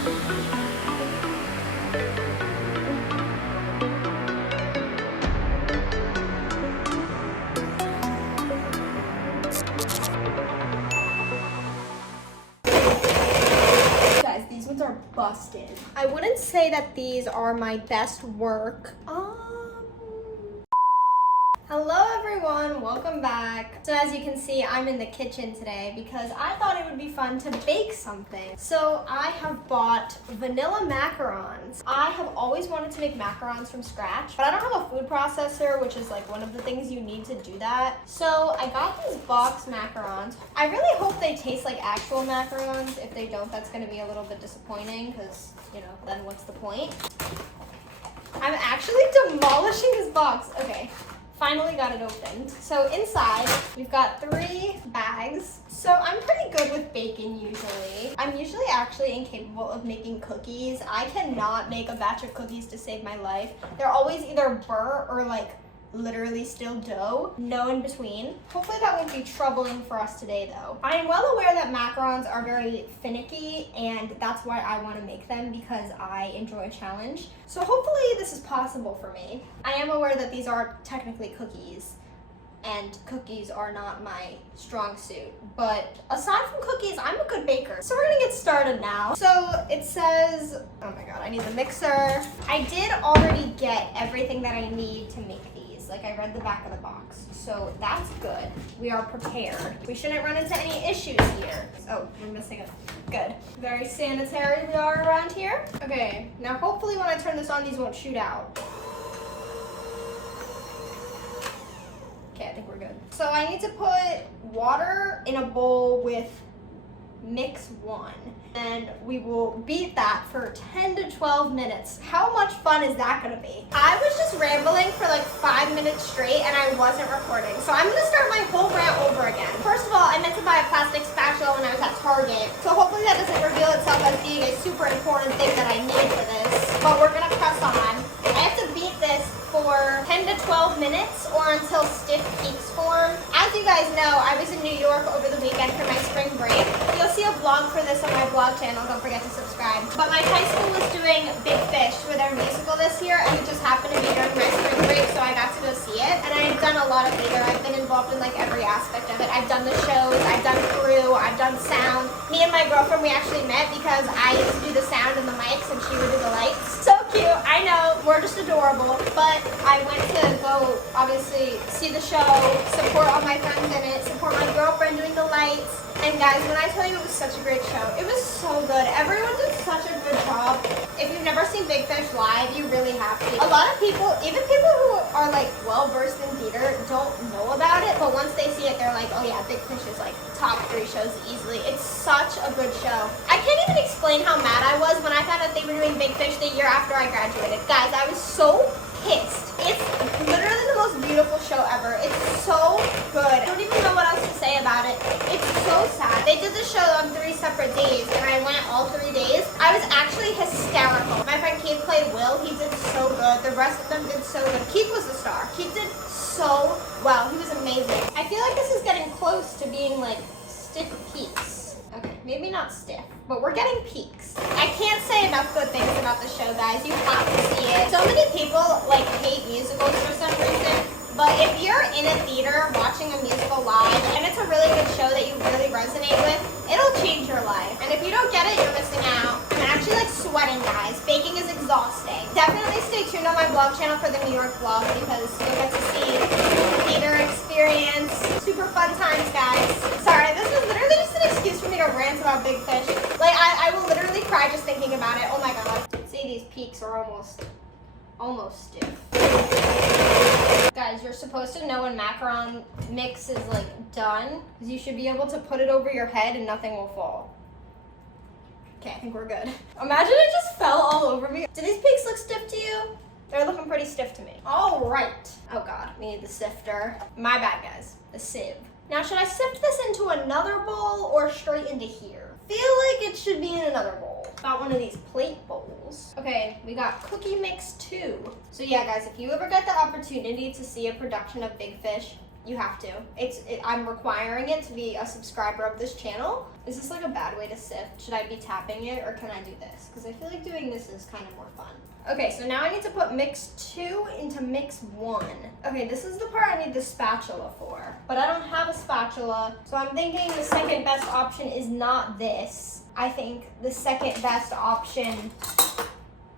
Guys, these ones are busted. I wouldn't say that these are my best work. Hello everyone, welcome back. So as you can see, I'm in the kitchen today because I thought it would be fun to bake something. So I have bought vanilla macarons. I have always wanted to make macarons from scratch, but I don't have a food processor, which is like one of the things you need to do that. So I got these box macarons. I really hope they taste like actual macarons. If they don't, that's gonna be a little bit disappointing because, you know, then what's the point? I'm actually demolishing this box. Okay. Finally got it opened. So inside, we've got 3 bags. So I'm pretty good with baking usually. I'm usually actually incapable of making cookies. I cannot make a batch of cookies to save my life. They're always either burnt or like literally still dough, no in between. Hopefully that won't be troubling for us today though. I am well aware that macarons are very finicky and that's why I want to make them because I enjoy a challenge. So hopefully this is possible for me. I am aware that these are technically cookies and cookies are not my strong suit, but aside from cookies, I'm a good baker. So we're gonna get started now. So it says, oh my God, I need the mixer. I did already get everything that I need to make these. Like I read the back of the box. So that's good. We are prepared. We shouldn't run into any issues here. Oh, we're missing it. Good. Very sanitary we are around here. Okay, now hopefully when I turn this on, these won't shoot out. Okay, I think we're good. So I need to put water in a bowl with mix 1. And we will beat that for 10 to 12 minutes. How much fun is that gonna be? I was just rambling for like 5 minutes straight and I wasn't recording. So I'm gonna start my whole rant over again. First of all, I meant to buy a plastic spatula when I was at Target. So hopefully that doesn't reveal itself as being a super important thing that I need for this. But we're gonna press on. I have to beat this for 10 to 12 minutes or until stiff peaks form. As you guys know, I was in New York over the weekend for my spring break. You'll see a vlog for this on my vlog channel. Don't forget to subscribe. But my high school was doing Big Fish for their musical this year and it just happened to be during my spring break, so I got to go see it. And I've done a lot of theater. I've been involved in like every aspect of it. I've done the shows, I've done crew, I've done sound. Me and my girlfriend, we actually met because I used to do the sound and the mics and she would do the lights. So cute, I know, we're just adorable. But I went to go, obviously, see the show, support all my friends in it, support my girlfriend doing the lights. And guys, when I tell you it was such a great show, it was so good. Everyone did such a good job. If you've never seen Big Fish live, you really have to. A lot of people, even people who are like well-versed in theater, don't know about it. But once they see it, they're like, oh yeah, Big Fish is like top 3 shows easily. It's such a good show. I can't even explain how mad I was when I found out they were doing Big Fish the year after I graduated. Guys, I was so pissed. It's literally the most beautiful show ever. It's so good. I don't even know what else to say about it. It's so sad. They did the show on 3 separate days and I went all 3 days. I was actually hysterical. My friend Keith played Will. He did so good. The rest of them did so good. Keith was the star. Keith did so well. He was amazing. I feel like this is getting close to being like stiff peaks. Okay, maybe not stiff, but we're getting peaks. I can't say enough good things about the show, guys. You have to see it. So many people like hate musicals for some reason, but if you're in a theater watching a musical live and it's a really good show that you really resonate with, it'll change your life. And if you don't get it, you're missing out. I'm actually like sweating, guys. Baking is exhausting. Definitely stay tuned on my vlog channel for the New York vlog because you'll get to see theater experience. Super fun times, guys. Sorry, this is literally just an excuse for me to rant about Big Fish. Like, I will literally cry just thinking about it. Oh my God. See, these peaks are almost stiff. Guys, you're supposed to know when macaron mix is like done, because you should be able to put it over your head and nothing will fall. Okay, I think we're good. Imagine it just fell all over me. Do these peaks look stiff to you? They're looking pretty stiff to me. All right. Oh God, we need the sifter. My bad, guys. The sieve. Now, should I sift this into another bowl or straight into here? Feel like it should be in another bowl. Got one of these plate bowls. Okay, we got cookie mix 2. So yeah, guys, if you ever get the opportunity to see a production of Big Fish, you have to. I'm requiring it to be a subscriber of this channel. Is this like a bad way to sift? Should I be tapping it or can I do this? Because I feel like doing this is kind of more fun. Okay, so now I need to put mix 2 into mix 1. Okay, this is the part I need the spatula for, but I don't have a spatula, so I'm thinking the second best option is not this. I think the second best option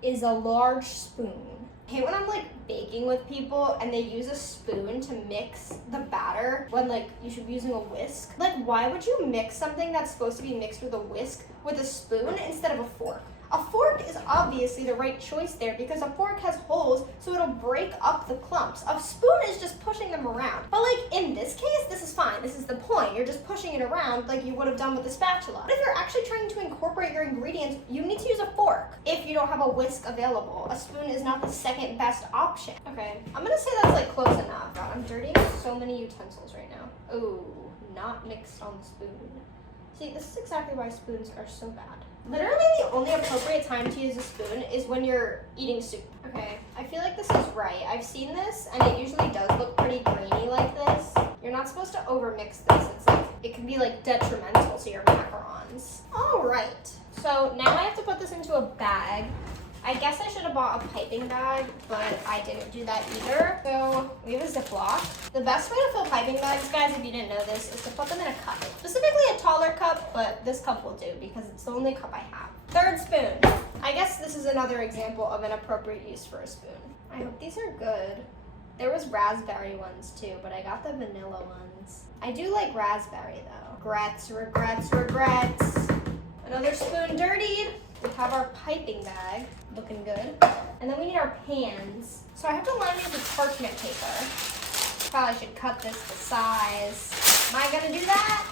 is a large spoon. I hate when I'm like baking with people and they use a spoon to mix the batter when like you should be using a whisk. Like, why would you mix something that's supposed to be mixed with a whisk with a spoon instead of a fork? A fork is obviously the right choice there because a fork has holes so it'll break up the clumps. A spoon is just pushing them around. But like in this case, this is fine. This is the point. You're just pushing it around like you would have done with a spatula. But if you're actually trying to incorporate your ingredients, you need to use a fork if you don't have a whisk available. A spoon is not the second best option. Okay, I'm gonna say that's like close enough. God, I'm dirtying so many utensils right now. Ooh, not mixed on the spoon. See, this is exactly why spoons are so bad. Literally the only appropriate time to use a spoon is when you're eating soup. Okay, I feel like this is right. I've seen this and it usually does look pretty grainy like this. You're not supposed to overmix this. It's like, it can be like detrimental to your macarons. All right, so now I have to put this into a bag. I guess I should have bought a piping bag, but I didn't do that either. So we have a Ziploc. The best way to fill piping bags, guys, if you didn't know this, is to put them in a cup. Specifically a taller cup, but this cup will do because it's the only cup I have. Third spoon. I guess this is another example of an appropriate use for a spoon. I hope these are good. There was raspberry ones too, but I got the vanilla ones. I do like raspberry though. Regrets, regrets, regrets. Another spoon dirtied. We have our piping bag, looking good. And then we need our pans. So I have to line these with parchment paper. Probably should cut this to size. Am I gonna do that?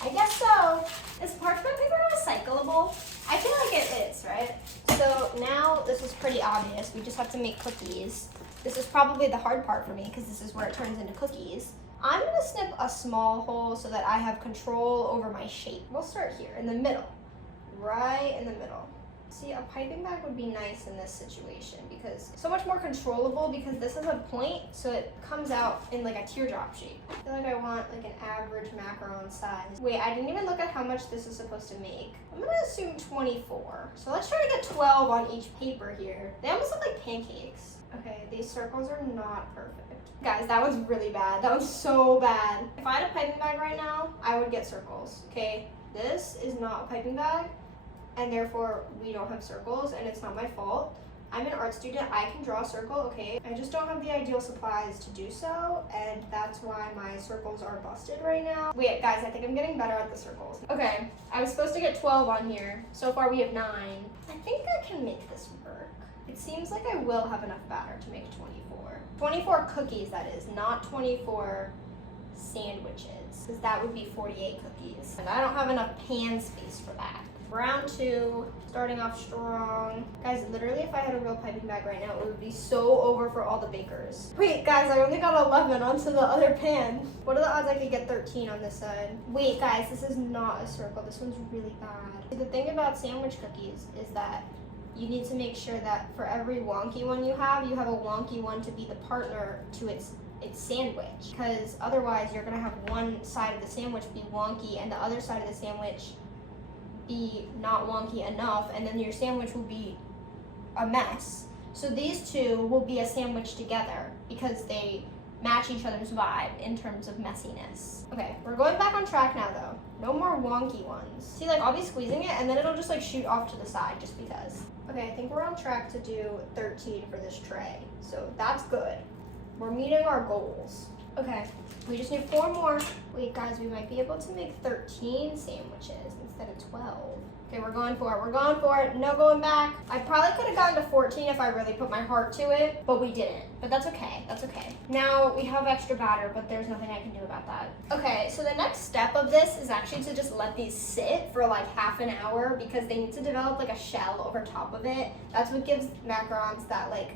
I guess so. Is parchment paper recyclable? I feel like it is, right? So now this is pretty obvious. We just have to make cookies. This is probably the hard part for me because this is where it turns into cookies. I'm gonna snip a small hole so that I have control over my shape. We'll start here in the middle, right in the middle. See, a piping bag would be nice in this situation because it's so much more controllable because this is a point, so it comes out in like a teardrop shape. I feel like I want like an average macaron size. Wait, I didn't even look at how much this is supposed to make. I'm gonna assume 24. So let's try to get 12 on each paper here. They almost look like pancakes. Okay, these circles are not perfect. Guys, that was really bad. That was so bad. If I had a piping bag right now, I would get circles, okay? This is not a piping bag, and therefore we don't have circles, and it's not my fault. I'm an art student, I can draw a circle, okay? I just don't have the ideal supplies to do so, and that's why my circles are busted right now. Wait, guys, I think I'm getting better at the circles. Okay, I was supposed to get 12 on here. So far we have 9. I think I can make this work. It seems like I will have enough batter to make 24. 24 cookies, that is, not 24 sandwiches, because that would be 48 cookies. And I don't have enough pan space for that. Round 2, starting off strong. Guys, literally if I had a real piping bag right now, it would be so over for all the bakers. Wait, guys, I only got 11 onto the other pan. What are the odds I could get 13 on this side? Wait, guys, this is not a circle. This one's really bad. The thing about sandwich cookies is that you need to make sure that for every wonky one you have a wonky one to be the partner to its sandwich. Because otherwise you're gonna have one side of the sandwich be wonky and the other side of the sandwich be not wonky enough, and then your sandwich will be a mess. So these two will be a sandwich together because they match each other's vibe in terms of messiness. Okay, we're going back on track now though. No more wonky ones. See, like I'll be squeezing it and then it'll just like shoot off to the side just because. Okay, I think we're on track to do 13 for this tray. So that's good. We're meeting our goals. Okay, we just need 4 more. Wait guys, we might be able to make 13 sandwiches instead of 12. Okay, we're going for it, we're going for it, no going back. I probably could have gotten to 14 if I really put my heart to it, but we didn't. But that's okay, that's okay. Now we have extra batter, but there's nothing I can do about that. Okay, so the next step of this is actually to just let these sit for like half an hour because they need to develop like a shell over top of it. That's what gives macarons that like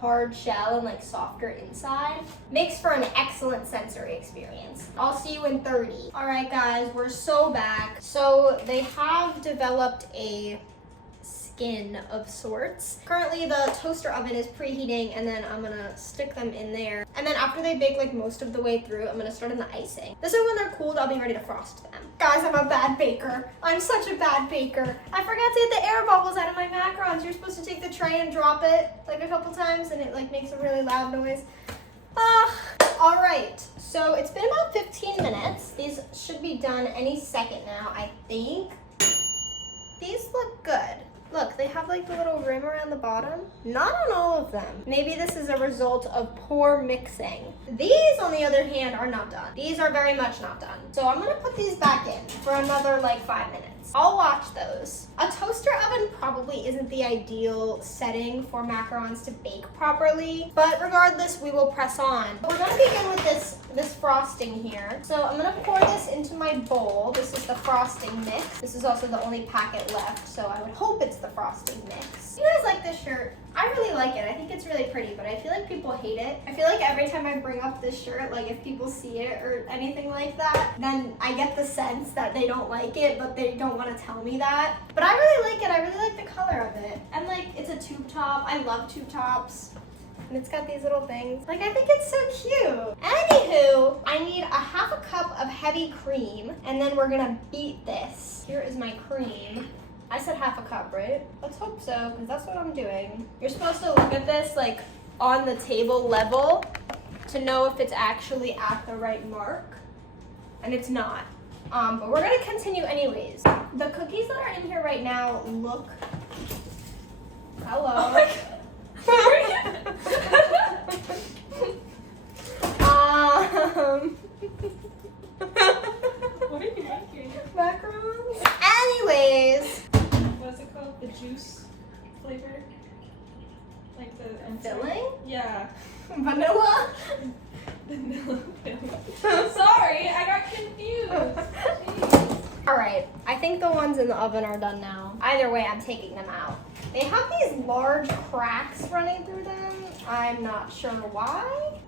hard shell and like softer inside. Makes for an excellent sensory experience. I'll see you in 30. All right guys, we're so back. So they have developed a skin of sorts. Currently the toaster oven is preheating, and then I'm gonna stick them in there. And then after they bake like most of the way through, I'm gonna start in the icing. This way when they're cooled, I'll be ready to frost them. Guys, I'm a bad baker. I'm such a bad baker. I forgot to get the air bubbles out of my macarons. You're supposed to take the tray and drop it like a couple times, and it like makes a really loud noise. All right, so it's been about 15 minutes. These should be done any second now, I think. These look good. Look, they have like the little rim around the bottom. Not on all of them. Maybe this is a result of poor mixing. These, on the other hand, are not done. These are very much not done. So I'm gonna put these back in for another like 5 minutes. I'll watch those. A toaster oven probably isn't the ideal setting for macarons to bake properly, but regardless, we will press on. We're gonna begin with this frosting here. So I'm gonna pour this into my bowl. This is the frosting mix. This is also the only packet left, so I would hope it's the frosting mix. You guys like this shirt? I really like it. I think it's really pretty, but I feel like people hate it. I feel like every time I bring up this shirt, like if people see it or anything like that, then I get the sense that they don't like it, but they don't want to tell me that. But I really like it. I really like the color of it. And like, it's a tube top. I love tube tops. And it's got these little things. Like, I think it's so cute. Anywho, I need a half a cup of heavy cream, and then we're gonna beat this. Here is my cream. I said half a cup, right? Let's hope so, because that's what I'm doing. You're supposed to look at this like on the table level to know if it's actually at the right mark, and it's not. But we're gonna continue anyways. The cookies that are in here right now look, hello. Oh my God. What are you making? Macarons. Anyways. What's it called? The juice flavor? Like the Filling? Yeah. Vanilla? Vanilla filling. Sorry, I got confused. Jeez. Alright, I think the ones in the oven are done now. Either way, I'm taking them out. They have these large cracks running through them. I'm not sure why.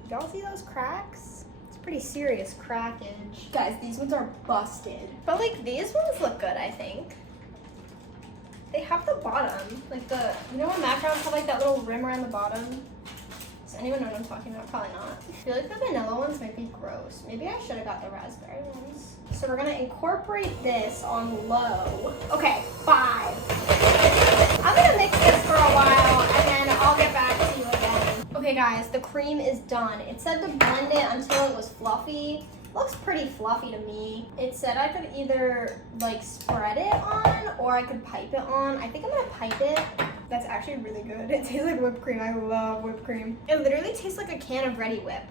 Y'all see those cracks? It's pretty serious crackage. Guys, these ones are busted. But like, these ones look good, I think. They have the bottom, like the, you know when macarons have like that little rim around the bottom? Does anyone know what I'm talking about? Probably not. I feel like the vanilla ones might be gross. Maybe I should have got the raspberry ones. So we're gonna incorporate this on low. Okay, 5. I'm gonna mix this for a while and then I'll get back to you again. Okay guys, the cream is done. It said to blend it until it was fluffy. Looks pretty fluffy to me. It said I could either like spread it on or I could pipe it on. I think I'm gonna pipe it. That's actually really good. It tastes like whipped cream. I love whipped cream. It literally tastes like a can of Ready Whip.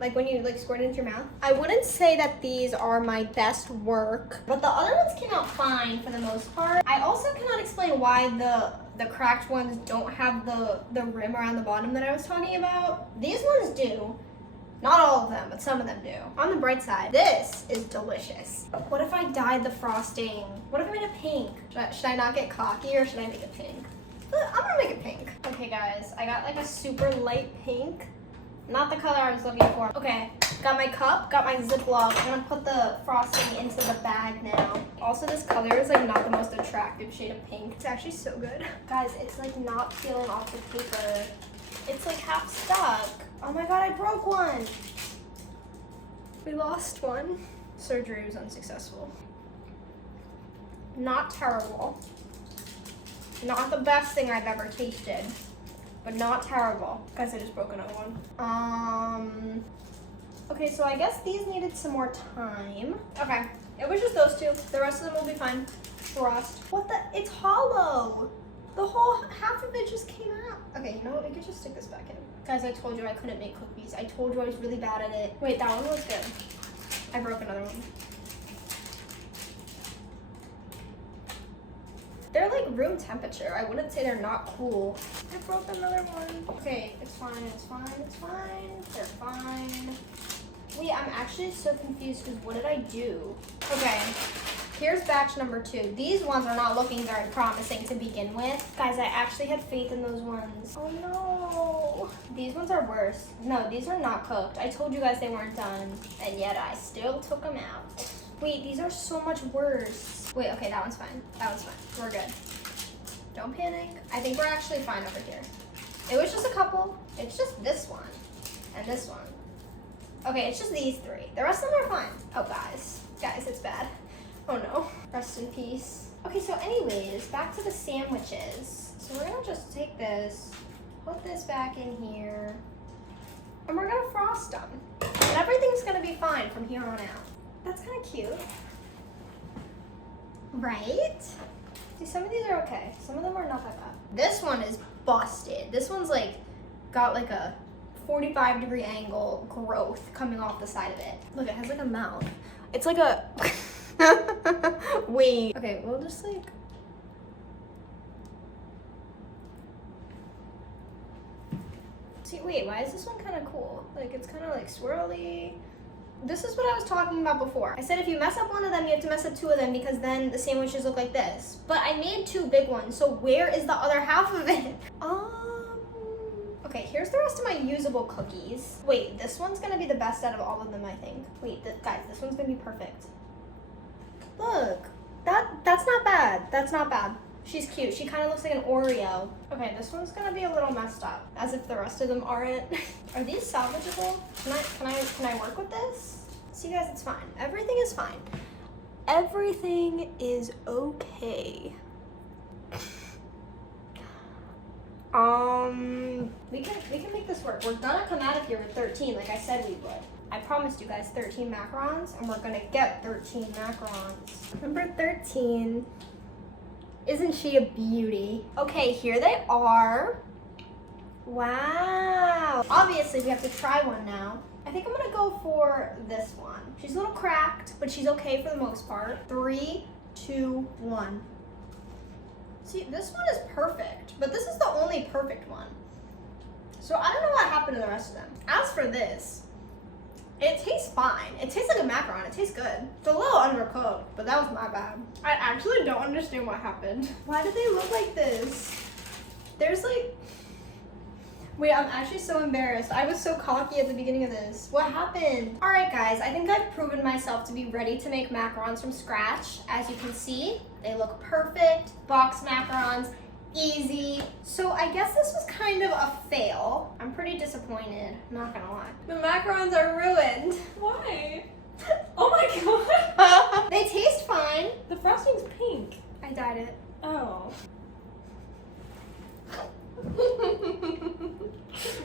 Like when you like squirt it into your mouth. I wouldn't say that these are my best work, but the other ones came out fine for the most part. I also cannot explain why the cracked ones don't have the rim around the bottom that I was talking about. These ones do. Not all of them, but some of them do. On the bright side, this is delicious. What if I dyed the frosting? What if I made it pink? Should I not get cocky or should I make it pink? I'm gonna make it pink. Okay guys, I got like a super light pink. Not the color I was looking for. Okay, got my cup, got my Ziploc. I'm gonna put the frosting into the bag now. Also, this color is like not the most attractive shade of pink. It's actually so good. Guys, it's like not peeling off the paper. It's like half stuck. Oh my God, I broke one. We lost one. Surgery was unsuccessful. Not terrible. Not the best thing I've ever tasted. But not terrible. Guys, I just broke another one. Okay, so I guess these needed some more time. Okay, it was just those two. The rest of them will be fine. Trust. What the? It's hollow. The whole half of it just came out. Okay, you know what? We could just stick this back in. Guys, I told you I couldn't make cookies. I told you I was really bad at it. Wait, that one was good. I broke another one. They're like room temperature. I wouldn't say they're not cool. I broke another one. Okay, it's fine, it's fine, it's fine. They're fine. Wait, I'm actually so confused because what did I do? Okay, here's batch number 2. These ones are not looking very promising to begin with. Guys, I actually had faith in those ones. Oh no. These ones are worse. No, these are not cooked. I told you guys they weren't done, and yet I still took them out. Wait, these are so much worse. Wait, okay, that one's fine. That one's fine. We're good. Don't panic. I think we're actually fine over here. It was just a couple. It's just this one and this one. Okay, it's just these three. The rest of them are fine. Oh, guys. Guys, it's bad. Oh, no. Rest in peace. Okay, so anyways, back to the sandwiches. So we're gonna just take this, put this back in here, and we're gonna frost them. And everything's gonna be fine from here on out. That's kind of cute. Right? See, some of these are okay. Some of them are not that bad. This one is busted. This one's like, got like a 45-degree angle growth coming off the side of it. Look, it has like a mouth. It's like a, wait. Okay, we'll just like, see, wait, why is this one kind of cool? Like, it's kind of like swirly. This is what I was talking about before. I said if you mess up one of them, you have to mess up two of them because then the sandwiches look like this. But I made two big ones, so where is the other half of it? Okay, here's the rest of my usable cookies. Wait, this one's gonna be the best out of all of them, I think. Wait, guys, this one's gonna be perfect. Look, that's not bad. That's not bad. She's cute. She kind of looks like an Oreo. Okay, this one's gonna be a little messed up, as if the rest of them aren't. Are these salvageable? Can I work with this? See, guys, it's fine. Everything is fine. Everything is okay. We can make this work. We're gonna come out of here with 13, like I said we would. I promised you guys 13 macarons, and we're gonna get 13 macarons. Number 13. Isn't she a beauty? Okay, here they are. Wow. Obviously, we have to try one now. I think I'm gonna go for this one. She's a little cracked, but she's okay for the most part. 3, 2, 1. See, this one is perfect, but this is the only perfect one. So I don't know what happened to the rest of them. As for this, it tastes fine. It tastes like a macaron. It tastes good. It's a little undercooked, but that was my bad. I actually don't understand what happened. Why do they look like this? There's like... Wait, I'm actually so embarrassed. I was so cocky at the beginning of this. What happened? All right, guys, I think I've proven myself to be ready to make macarons from scratch. As you can see, they look perfect. Box macarons, easy. So I guess this was kind of a fail. I'm pretty disappointed, not gonna lie. The macarons are ruined. Why? Oh my god. They taste fine. The frosting's pink. I dyed it. Oh.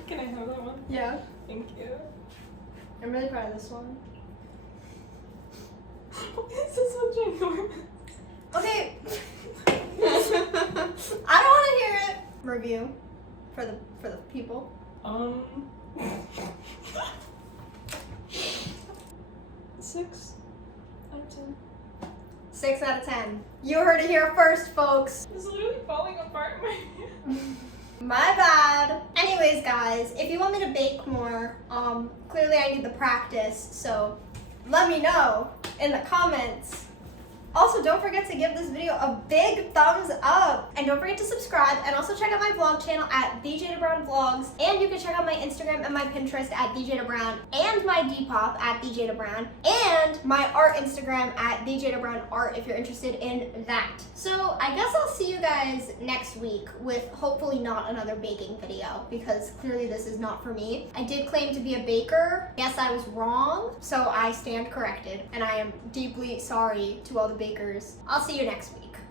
Can I have that one? Yeah. Thank you. I'm really proud of this one. This is so ginormous. Okay. I don't want to hear it. Review for the people. 6 out of 10. 6 out of 10. You heard it here first, folks. It's literally falling apart in my hand. My bad. Anyways, guys, if you want me to bake more, clearly I need the practice, so let me know in the comments. Also, don't forget to give this video a big thumbs up. And don't forget to subscribe, and also check out my vlog channel at the Jayda Brown Vlogs. And you can check out my Instagram and my Pinterest at the Jayda Brown, and my Depop at the Jayda Brown, and my art Instagram at the Jayda Brown Art if you're interested in that. So I guess I'll see you guys next week with hopefully not another baking video, because clearly this is not for me. I did claim to be a baker. Yes, I was wrong, so I stand corrected, and I am deeply sorry to all the bakers. I'll see you next week.